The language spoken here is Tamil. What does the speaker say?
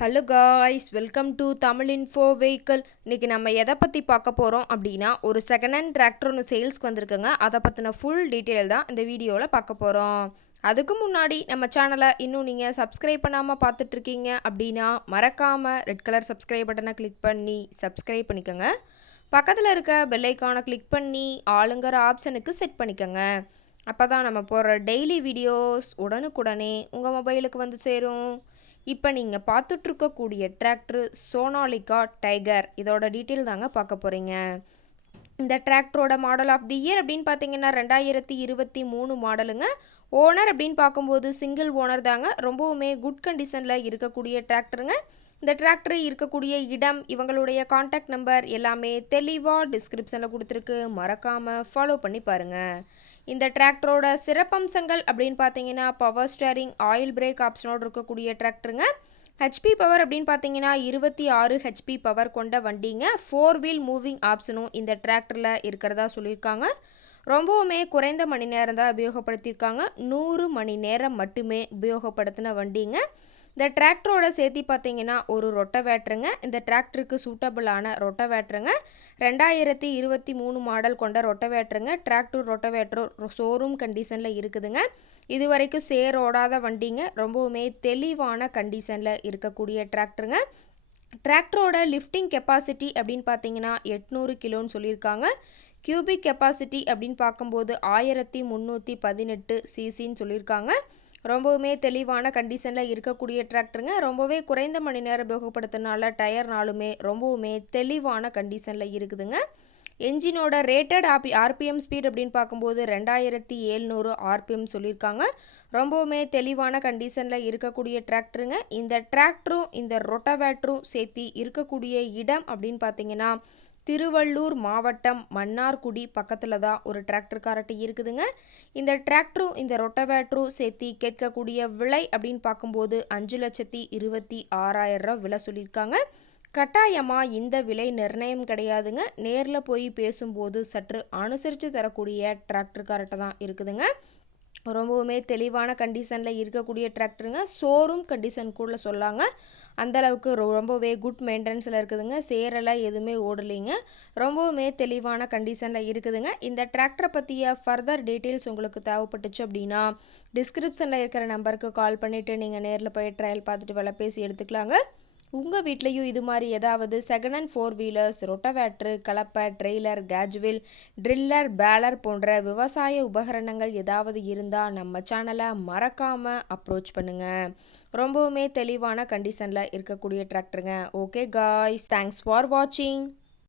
Hello guys, welcome to Tamil info vehicle. இன்றைக்கி நம்ம எதை பற்றி பார்க்க போகிறோம் அப்படின்னா, ஒரு செகண்ட் ஹேண்ட் டிராக்டர் ஒன்று சேல்ஸ்க்கு வந்திருக்குங்க. அதை பற்றின ஃபுல் டீட்டெயில் தான் இந்த வீடியோவில் பார்க்க போகிறோம். அதுக்கு முன்னாடி நம்ம சேனலை இன்னும் நீங்கள் சப்ஸ்கிரைப் பண்ணாமல் பார்த்துட்ருக்கீங்க அப்படின்னா மறக்காமல் ரெட் கலர் சப்ஸ்கிரைப் பட்டனை கிளிக் பண்ணி சப்ஸ்கிரைப் பண்ணிக்கோங்க. பக்கத்தில் இருக்க பெல் ஐக்கானை கிளிக் பண்ணி ஆளுங்கிற ஆப்ஷனுக்கு செட் பண்ணிக்கோங்க. அப்போ தான் நம்ம போடுற டெய்லி வீடியோஸ் உடனுக்குடனே உங்கள் மொபைலுக்கு வந்து சேரும். இப்போ நீங்கள் பார்த்துட்ருக்கக்கூடிய டிராக்டர் சோனாலிகா டைகர், இதோட டீட்டெயில் தாங்க பார்க்க போகிறீங்க. இந்த டிராக்டரோட மாடல் ஆஃப் தி இயர் அப்படின்னு பார்த்தீங்கன்னா 2023 மாடலுங்க. ஓனர் அப்படின்னு பார்க்கும்போது சிங்கிள் ஓனர் தாங்க. ரொம்பவுமே குட் கண்டிஷனில் இருக்கக்கூடிய டிராக்டருங்க. இந்த டிராக்டர் இருக்கக்கூடிய இடம், இவங்களுடைய காண்டாக்ட் நம்பர் எல்லாமே தெளிவாக டிஸ்கிரிப்ஷனில் கொடுத்துருக்கு. மறக்காமல் ஃபாலோ பண்ணி பாருங்கள். இந்த டிராக்டரோட சிறப்பம்சங்கள் அப்படின்னு பார்த்தீங்கன்னா பவர் ஸ்டேரிங், ஆயில் பிரேக் ஆப்ஷனோடு இருக்கக்கூடிய டிராக்டருங்க. ஹெச்பி பவர் அப்படின்னு பார்த்தீங்கன்னா 26 ஹெச்பி பவர் கொண்ட வண்டிங்க. 4 வீல் மூவிங் ஆப்ஷனும் இந்த டிராக்டரில் இருக்கிறதா சொல்லியிருக்காங்க. ரொம்பவுமே குறைந்த மணி நேரம் தான் உபயோகப்படுத்தியிருக்காங்க. 100 மணி நேரம் மட்டுமே உபயோகப்படுத்தின வண்டிங்க. இந்த டிராக்டரோட சேர்த்தி பார்த்தீங்கன்னா ஒரு ரொட்டவேட்டருங்க. இந்த டிராக்டருக்கு சூட்டபிளான ரொட்டவேட்டருங்க. 2023 மாடல் கொண்ட ரொட்டவேட்டருங்க. டிராக்டர் ரொட்டவேட்டர் ஷோரூம் கண்டிஷனில் இருக்குதுங்க. இது வரைக்கும் சேர் ஓடாத வண்டிங்க. ரொம்பவுமே தெளிவான கண்டிஷனில் இருக்கக்கூடிய டிராக்டருங்க. டிராக்டரோட லிஃப்டிங் கெப்பாசிட்டி அப்படின்னு பார்த்தீங்கன்னா 800 கிலோன்னு சொல்லியிருக்காங்க. கியூபிக் கெப்பாசிட்டி அப்படின்னு பார்க்கும்போது 1318 சிசின்னு சொல்லியிருக்காங்க. ரொம்பவுமே தெளிவான கண்டிஷனில் இருக்கக்கூடிய டிராக்டருங்க. ரொம்பவே குறைந்த மணி நேரம் உபயோகப்படுத்தினால டயர்னாலுமே ரொம்பவுமே தெளிவான கண்டிஷனில் இருக்குதுங்க. என்ஜினோட ரேட்டட் ஆர்பிஎம் ஸ்பீட் அப்படின்னு பார்க்கும்போது 2700 ஆர்பிஎம் சொல்லியிருக்காங்க. ரொம்பவுமே தெளிவான கண்டிஷனில் இருக்கக்கூடிய டிராக்டருங்க. இந்த டிராக்டரும் இந்த ரொட்டவேட்டரும் சேர்த்து இருக்கக்கூடிய இடம் அப்படின்னு பார்த்தீங்கன்னா திருவள்ளூர் மாவட்டம் மன்னார்குடி பக்கத்தில் தான் ஒரு டிராக்டர் காரட்டி இருக்குதுங்க. இந்த டிராக்டரும் இந்த ரொட்டவேட்டரும் சேர்த்து கேட்கக்கூடிய விலை அப்படின்னு பார்க்கும்போது 5,26,000 விலை சொல்லியிருக்காங்க. கட்டாயமாக இந்த விலை நிர்ணயம் கிடையாதுங்க. நேரில் போய் பேசும்போது சற்று அனுசரித்து தரக்கூடிய டிராக்டர் காரட்டை தான் இருக்குதுங்க. ரொம்பவுமே தெளிவான கண்டிஷனில் இருக்கக்கூடிய டிராக்டருங்க. ஷோரூம் கண்டிஷன் கூட சொல்லாங்க. அந்தளவுக்கு ரொம்பவே குட் மெயின்டெனன்ஸில் இருக்குதுங்க. சேரெல்லாம் எதுவுமே ஓடலைங்க. ரொம்பவுமே தெளிவான கண்டிஷனில் இருக்குதுங்க. இந்த டிராக்டரை பற்றிய ஃபர்தர் டீட்டெயில்ஸ் உங்களுக்கு தேவைப்பட்டுச்சு அப்படின்னா டிஸ்கிரிப்ஷனில் இருக்கிற நம்பருக்கு கால் பண்ணிவிட்டு நீங்கள் நேரில் போய் ட்ரையல் பார்த்துட்டு விலை பேசி எடுத்துக்கலாங்க. உங்கள் வீட்லேயும் இது மாதிரி ஏதாவது செகண்ட் ஹேண்ட் 4 வீலர்ஸ், ரொட்டவேட்ரு, கலப்பை, ட்ரெய்லர், கேஜ்வில், ட்ரில்லர், பேலர் போன்ற விவசாய உபகரணங்கள் ஏதாவது இருந்தால் நம்ம சேனலை மறக்காமல் அப்ரோச் பண்ணுங்கள். ரொம்பவுமே தெளிவான கண்டிஷனில் இருக்கக்கூடிய டிராக்டருங்க. ஓகே காய்ஸ், தேங்க்ஸ் ஃபார் வாட்சிங்.